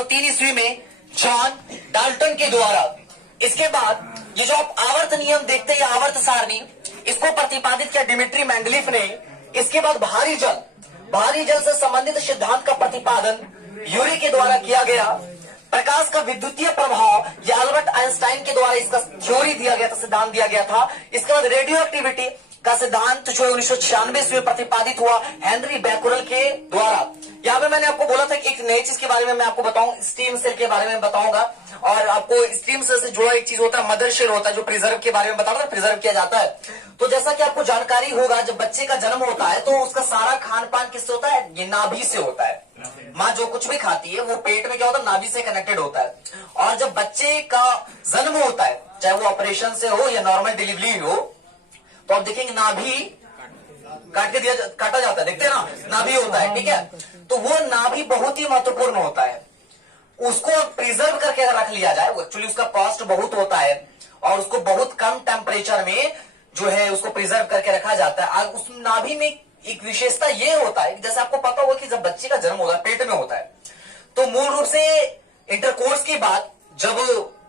1603 ईस्वी में John Dalton के द्वारा। इसके बाद ये जो आप आवर्त नियम देखते हैं, आवर्त सारणी, इसको प्रतिपादित किया डिमिट्री मेंडलीफ ने। इसके बाद भारी जल से संबंधित सिद्धांत का प्रतिपादन यूरी के द्वारा किया गया। प्रकाश का विद्युतीय प्रभाव ये अल्बर्ट आइंस्टाइन के द्वारा इसका थ्योरी दिया गया था, सिद्धांत दिया गया था। इसके बाद रेडियो एक्टिविटी का सिद्धांत जो 1996 में प्रतिपादित हुआ हेनरी बैकुरल के द्वारा। यहाँ पे मैंने आपको बोला था कि एक नई चीज के बारे में मैं आपको बताऊं, स्टीम सेल के बारे में बताऊंगा। और आपको स्टीम सेल से जुड़ा एक चीज होता है, मदर शेल होता है, जो प्रिजर्व के बारे में बताऊंगा, प्रिजर्व किया जाता है। तो जैसा कि आपको जानकारी होगा, जब बच्चे का जन्म होता है तो उसका सारा खान पान किससे होता है? ये नाभि से होता है। माँ जो कुछ भी खाती है वो पेट में क्या होता है? नाभि से कनेक्टेड होता है। और जब बच्चे का जन्म होता है, चाहे वो ऑपरेशन से हो या नॉर्मल डिलीवरी हो, तो आप देखेंगे नाभि काटा जाता है, देखते हैं ना, नाभि होता है, ठीक है। तो वो नाभि बहुत ही महत्वपूर्ण होता है, उसको प्रिजर्व करके रख लिया जाए। एक्चुअली उसका कॉस्ट बहुत होता है और उसको बहुत कम टेम्परेचर में जो है उसको प्रिजर्व करके रखा जाता है। और उस नाभि में एक विशेषता ये होता है कि जैसे आपको पता होगा कि जब बच्चे का जन्म होता है, पेट में होता है, तो मूल रूप से इंटरकोर्स के बाद जब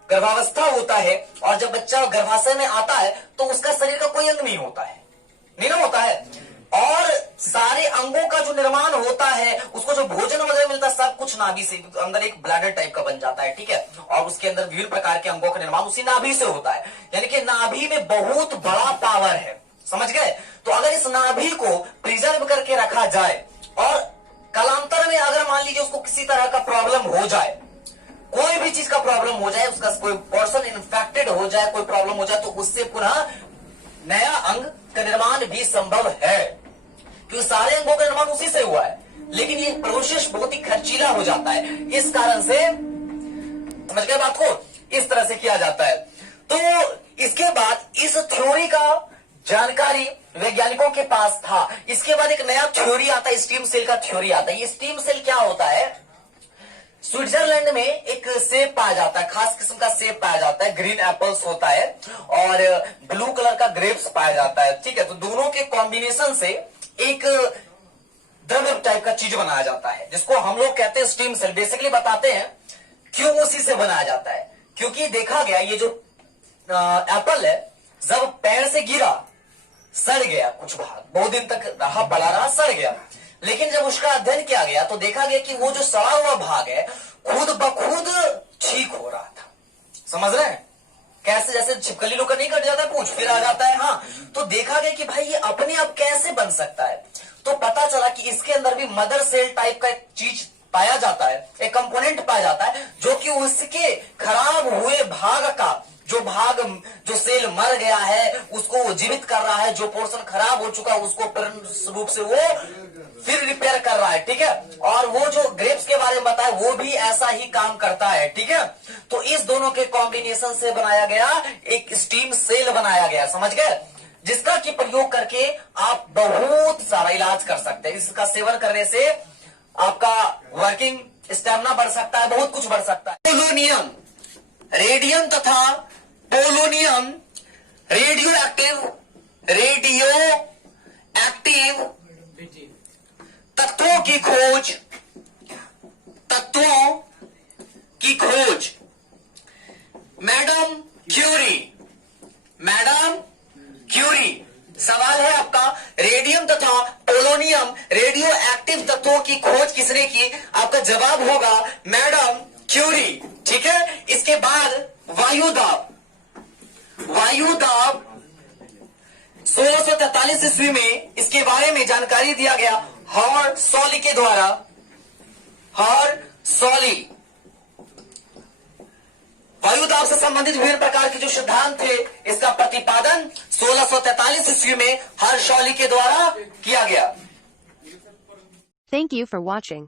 गर्भावस्था होता है और जब बच्चा गर्भाशय में आता है तो उसका शरीर का कोई अंग नहीं होता है, नहीं ना होता है। और सारे अंगों का जो निर्माण होता है, उसको जो भोजन वगैरह मिलता है, सब कुछ नाभि से, अंदर एक ब्लैडर टाइप का बन जाता है, ठीक है। और उसके अंदर विभिन्न प्रकार के अंगों का निर्माण उसी नाभि से होता है। यानी कि नाभि में बहुत बड़ा पावर है, समझ गए। तो अगर इस नाभि को प्रिजर्व करके रखा जाए और कालांतर में अगर मान लीजिए उसको किसी तरह का प्रॉब्लम हो जाए, कोई भी चीज का प्रॉब्लम हो जाए, उसका कोई पोर्शन इन्फेक्टेड हो जाए, कोई प्रॉब्लम हो जाए, तो उससे पुनः नया अंग का निर्माण भी संभव है, क्योंकि सारे अंगों का निर्माण उसी से हुआ है। लेकिन ये प्रोसेस बहुत ही खर्चीला हो जाता है, इस कारण से, समझ गए बात को, इस तरह से किया जाता है। तो इसके बाद इस थ्योरी का जानकारी वैज्ञानिकों के पास था। इसके बाद एक नया थ्योरी आता है, स्टीम सेल का थ्योरी आता है। ये स्टीम सेल क्या होता है? स्विट्जरलैंड में एक सेब पाया जाता है, खास किस्म का सेब पाया जाता है, ग्रीन एप्पल्स होता है और ब्लू कलर का ग्रेप्स पाया जाता है, ठीक है। तो दोनों के कॉम्बिनेशन से एक द्रव्य टाइप का चीज बनाया जाता है, जिसको हम लोग कहते हैं स्टीम सेल। बेसिकली बताते हैं क्यों उसी से बनाया जाता है। क्योंकि देखा गया ये जो एप्पल है, जब पेड़ से गिरा, सड़ गया, कुछ भाग बहुत दिन तक रहा, पड़ा रहा, सड़ गया। लेकिन जब उसका अध्ययन किया गया तो देखा गया कि वो जो सड़ा हुआ भाग है खुद ब खुद ठीक हो रहा था। समझ रहे हैं कैसे? जैसे छिपकली लोग का नहीं कट जाता पूंछ, फिर आ जाता है, हाँ। तो देखा गया कि भाई ये अपने आप कैसे बन सकता है। तो पता चला कि इसके अंदर भी मदर सेल टाइप का एक चीज पाया जाता है, एक कंपोनेंट पाया जाता है, जो कि उसके खराब हुए भाग का जो सेल मर गया है उसको जीवित कर रहा है, जो पोर्शन खराब हो चुका है उसको पूर्ण रूप से वो फिर रिपेयर कर रहा है, ठीक है। और वो जो ग्रेप्स के बारे में बताया वो भी ऐसा ही काम करता है, ठीक है। तो इस दोनों के कॉम्बिनेशन से बनाया गया एक स्टीम सेल बनाया गया, समझ गए, जिसका की प्रयोग करके आप बहुत सारा इलाज कर सकते हैं। इसका सेवन करने से आपका वर्किंग स्टेमिना बढ़ सकता है, बहुत कुछ बढ़ सकता है। पोलोनियम, रेडियम तथा पोलोनियम रेडियो एक्टिव तत्वों की खोज मैडम क्यूरी। सवाल है आपका, रेडियम तथा पोलोनियम रेडियो एक्टिव तत्वों की खोज किसने की? आपका जवाब होगा मैडम क्यूरी, ठीक है। इसके बाद वायुदाब 1643 ईस्वी में इसके बारे में जानकारी दिया गया हॉर सॉली के द्वारा। वायुदाब से संबंधित विभिन्न प्रकार के जो सिद्धांत थे, इसका प्रतिपादन 1643 ईस्वी में हॉर सॉली के द्वारा किया गया। Thank you for watching.